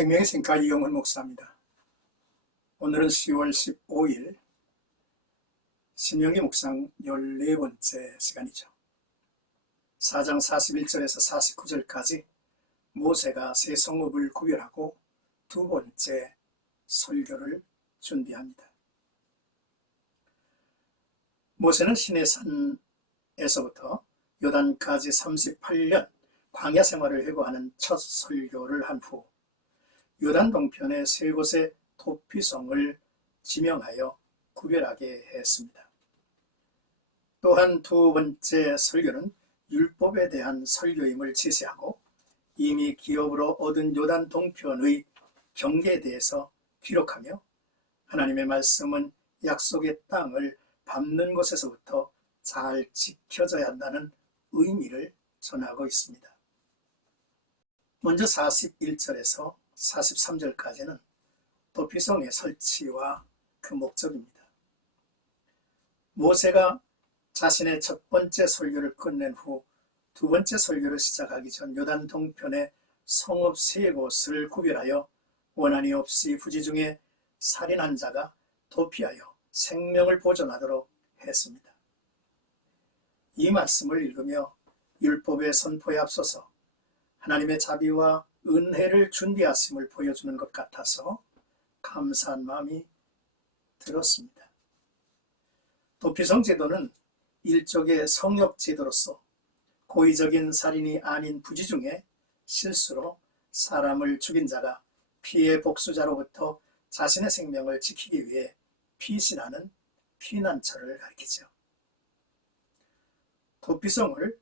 생명의 생가 이영훈 목사입니다. 오늘은 10월 15일 신명기 묵상 14번째 시간이죠. 4장 41절에서 49절까지 모세가 새 성읍을 구별하고 두 번째 설교를 준비합니다. 모세는 시내산에서부터 요단까지 38년 광야 생활을 회고하는 첫 설교를 한 후 요단 동편의 세 곳의 도피성을 지명하여 구별하게 했습니다. 또한 두 번째 설교는 율법에 대한 설교임을 지시하고 이미 기업으로 얻은 요단 동편의 경계에 대해서 기록하며 하나님의 말씀은 약속의 땅을 밟는 곳에서부터 잘 지켜져야 한다는 의미를 전하고 있습니다. 먼저 41절에서 43절까지는 도피성의 설치와 그 목적입니다. 모세가 자신의 첫 번째 설교를 끝낸 후 두 번째 설교를 시작하기 전 요단 동편의 성읍 세 곳을 구별하여 원한이 없이 후지 중에 살인한 자가 도피하여 생명을 보존하도록 했습니다. 이 말씀을 읽으며 율법의 선포에 앞서서 하나님의 자비와 은혜를 준비하심을 보여주는 것 같아서 감사한 마음이 들었습니다. 도피성 제도는 일종의 성역 제도로서 고의적인 살인이 아닌 부지 중에 실수로 사람을 죽인 자가 피해 복수자로부터 자신의 생명을 지키기 위해 피신하는 피난처를 가리키죠. 도피성을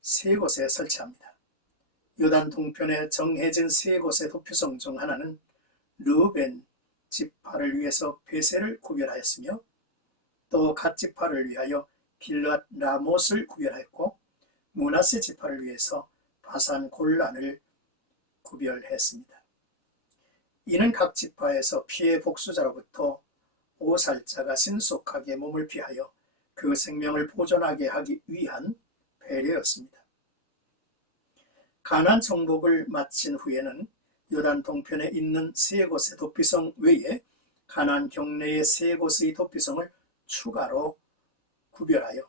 세 곳에 설치합니다. 요단 동편에 정해진 세 곳의 도피성 중 하나는 르우벤 지파를 위해서 베셀을 구별하였으며 또 갓 지파를 위하여 길앗 라못을 구별하였고 므낫세 지파를 위해서 바산 골란을 구별했습니다. 이는 각 지파에서 피해 복수자로부터 오살자가 신속하게 몸을 피하여 그 생명을 보존하게 하기 위한 배려였습니다. 가나안 정복을 마친 후에는 요단 동편에 있는 세 곳의 도피성 외에 가나안 경내의 세 곳의 도피성을 추가로 구별하여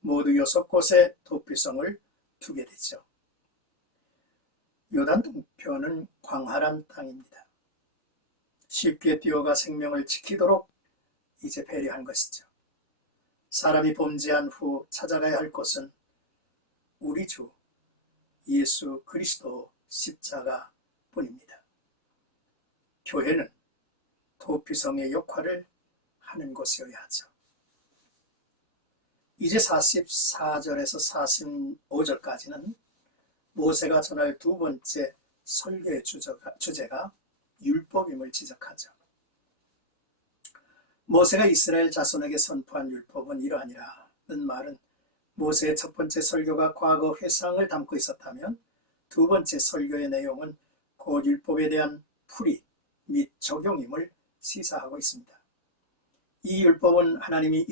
모두 6곳의 도피성을 두게 되죠. 요단 동편은 광활한 땅입니다. 쉽게 뛰어가 생명을 지키도록 이제 배려한 것이죠. 사람이 범죄한 후 찾아가야 할 곳은 우리 주 예수 그리스도 십자가 뿐입니다. 교회는 도피성의 역할을 하는 곳이어야 하죠. 이제 44절에서 45절까지는 모세가 전할 두 번째 설교의 주제가 율법임을 지적하죠. 모세가 이스라엘 자손에게 선포한 율법은 이러하니라는 말은 모세의 첫 번째 설교가 과거 회상을 담고 있었다면 두 번째 설교의 내용은 곧 율법에 대한 풀이 및 적용임을 시사하고 있습니다. 이 율법은 하나님이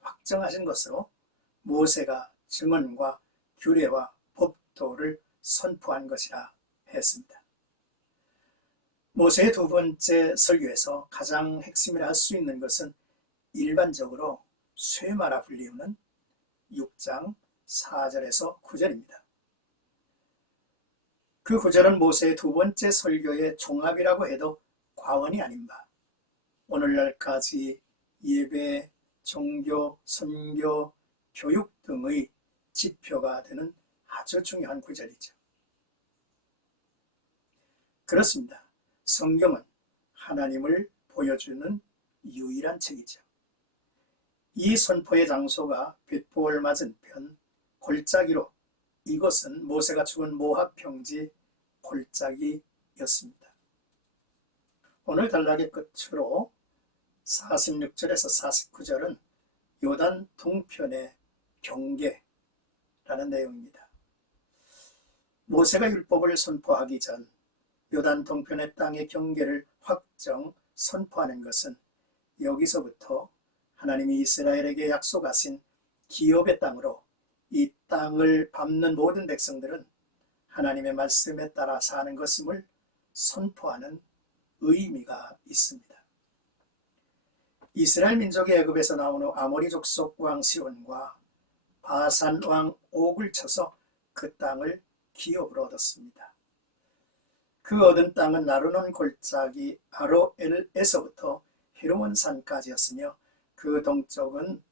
확정하신 것으로 모세가 증언과 규례와 법도를 선포한 것이라 했습니다. 모세의 두 번째 설교에서 가장 핵심이라 할 수 있는 것은 일반적으로 쇠마라 불리우는 6장 4절에서 9절입니다. 그 구절은 모세의 두 번째 설교의 종합이라고 해도 과언이 아닌 바 오늘날까지 예배, 종교, 선교, 교육 등의 지표가 되는 아주 중요한 구절이죠. 그렇습니다. 성경은 하나님을 보여주는 유일한 책이죠. 이 선포의 장소가 벳보을 맞은편 골짜기로 이것은 모세가 죽은 모압 평지 골짜기였습니다. 오늘 단락의 끝으로 46절에서 49절은 요단 동편의 경계라는 내용입니다. 모세가 율법을 선포하기 전 요단 동편의 땅의 경계를 확정 선포하는 것은 여기서부터 하나님이 이스라엘에게 약속하신 기업의 땅으로 이 땅을 밟는 모든 백성들은 하나님의 말씀에 따라 사는 것임을 선포하는 의미가 있습니다. 이스라엘 민족이 애굽에서 나온 후 아모리 족속 왕 시온과 바산 왕 옥을 쳐서 그 땅을 기업으로 얻었습니다. 그 얻은 땅은 나르논 골짜기 아로엘에서부터 헤르몬 산까지였으며 그 동쪽은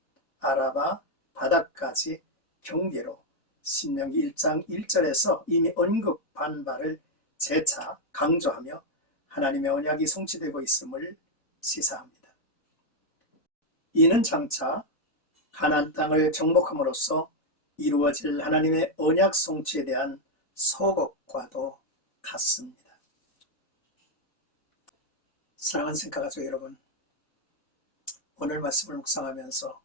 아라바 바다까지 경계로 신명기 1장 1절에서 이미 언급한 바를 재차 강조하며 하나님의 언약이 성취되고 있음을 시사합니다. 이는 장차 가나안 땅을 정복함으로써 이루어질 하나님의 언약 성취에 대한 서곡과도 같습니다. 사랑하는 생각가족 여러분, 오늘 말씀을 묵상하면서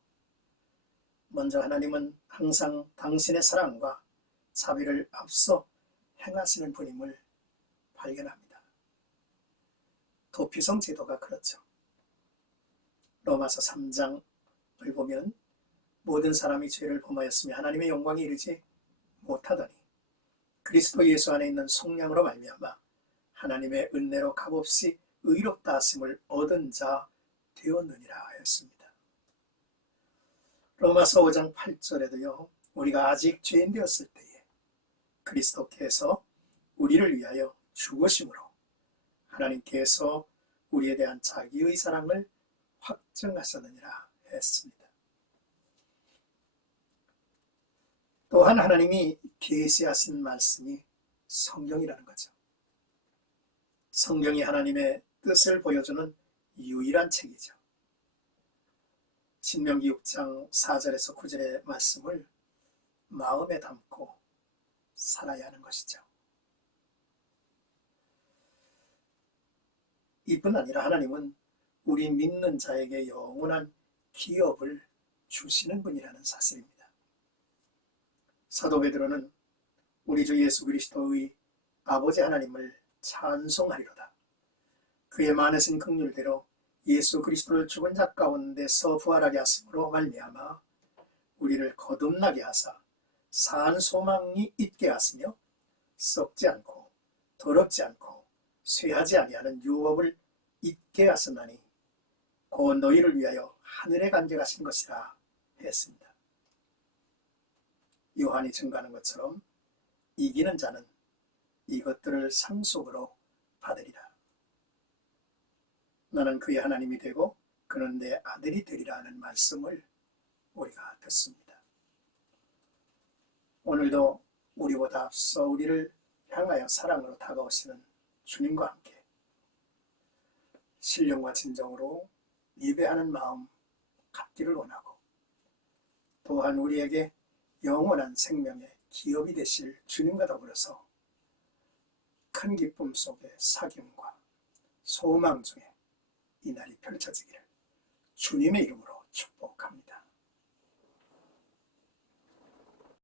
먼저 하나님은 항상 당신의 사랑과 자비를 앞서 행하시는 분임을 발견합니다. 도피성 제도가 그렇죠. 로마서 3장을 보면 모든 사람이 죄를 범하였으며 하나님의 영광에 이르지 못하더니 그리스도 예수 안에 있는 속량으로 말미암아 하나님의 은혜로 값없이 의롭다 하심을 얻은 자 되었느니라 하였습니다. 로마서 5장 8절에도요. 우리가 아직 죄인 되었을 때에 그리스도께서 우리를 위하여 죽으심으로 하나님께서 우리에 대한 자기의 사랑을 확증하셨느니라 했습니다. 또한 하나님이 계시하신 말씀이 성경이라는 거죠. 성경이 하나님의 뜻을 보여주는 유일한 책이죠. 신명기 6장 4절에서 9절의 말씀을 마음에 담고 살아야 하는 것이죠. 이뿐 아니라 하나님은 우리 믿는 자에게 영원한 기업을 주시는 분이라는 사실입니다. 사도 베드로는 우리 주 예수 그리스도의 아버지 하나님을 찬송하리로다. 그의 많으신 긍휼대로 예수 그리스도를 죽은 자 가운데서 부활하게 하심으로 말미암아 우리를 거듭나게 하사 산 소망이 있게 하시며 썩지 않고 더럽지 않고 쇠하지 아니하는 유업을 있게 하셨나니 곧 너희를 위하여 하늘에 간직하신 것이라 했습니다. 요한이 증거하는 것처럼 이기는 자는 이것들을 상속으로 받으리라. 나는 그의 하나님이 되고 그는 내 아들이 되리라 하는 말씀을 우리가 듣습니다. 오늘도 우리보다 앞서 우리를 향하여 사랑으로 다가오시는 주님과 함께 신령과 진정으로 예배하는 마음 갖기를 원하고 또한 우리에게 영원한 생명의 기업이 되실 주님과 더불어서 큰 기쁨 속의 사귐과 소망 중에 이 날이 펼쳐지기를 주님의 이름으로 축복합니다.